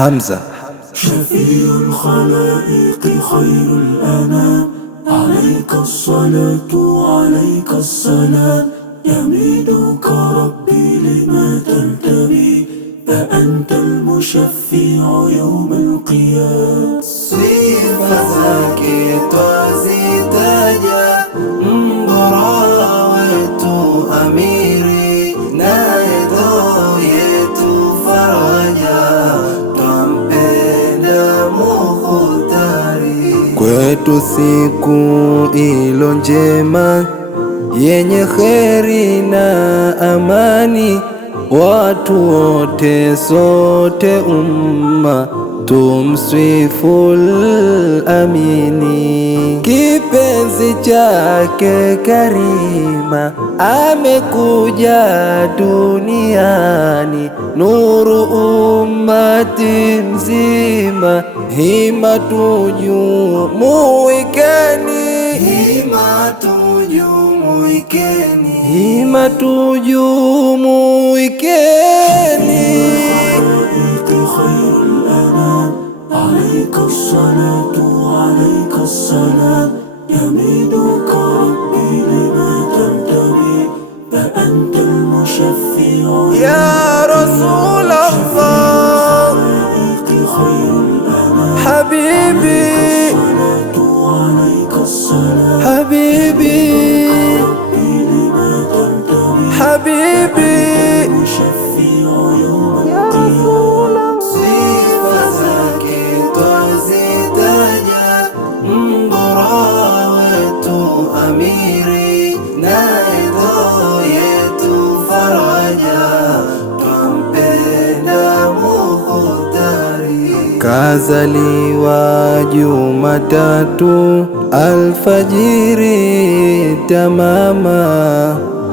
Hamza. شفيع الخلائق خير الأنام عليك الصلاة عليك السلام يميدك ربي لما تنتمي فأنت المشفع يوم القيامة. sifa zake twazitaja, mbora wetu amiri, naye dho yetu faraja, twampenda Mukhtari. Kwetu siku ilo njema yenye kheri na amani, watu wote sote umma tumsiful amini. Kipenzi chake karima amekuja duniani, nuru ummati mzima, hima tujumuikeni, hima tujumuikeni, hima tujumuikeni. خير الأنام عليك الصلاة عليك السلام يميدك ربي لما تنتمي فأنت المشفع يا رسول الله خير الأنام حبيبي الصلاة عليك السلام حبيبي لما تنتمي حبيبي المشفع يوم القيامة. sifa zake twazitaja, mbora wetu amiri, naye dho yetu faraja, twampenda Mukhtari. Kazaliwa Jumatatu alfajiri tamama,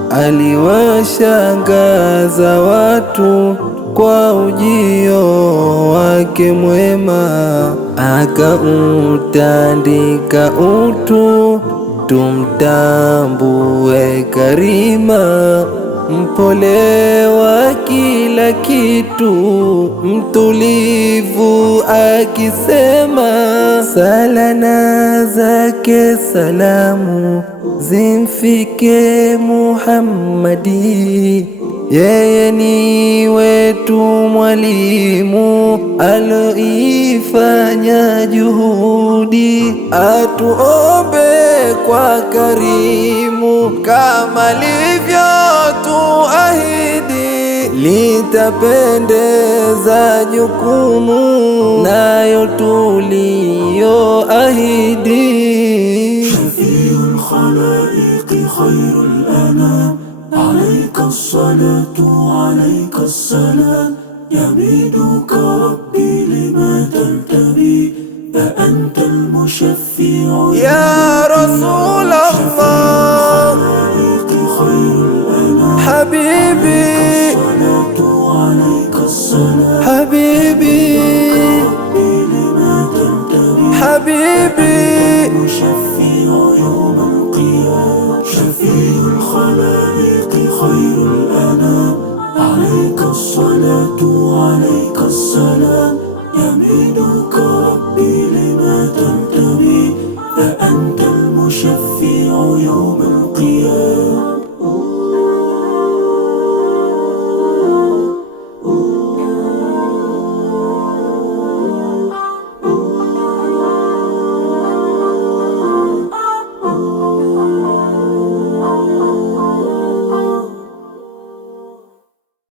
aliwashangaza watu kwa ujio wake mwema, akautandika utu tumtambue karima, mpole wa kila kitu, mtulivu akisema, sala na zake salamu zimfike Muhammadi, yeye ni wetu mwalimu aloifanya juhudi, atuombe kwa karimu kama livyo tuahidi, litapendeza jukumu nayo tuliyoahidi. شفيع الخلائق خير الأنام عليك الصلاة عليك السلام يميدك ربي لما تنتمي فأنت المشفع يا رسول الله خير الأنام حبيبي الصلاة عليك السلام حبيبي لما تنتمي حبيبي المشفع يوم القيامة. شفيع الخلائق خير الأنام عليك الصلاة عليك السلام يميدك ربي لما تنتمي فأنت المشفع يوم القيامة.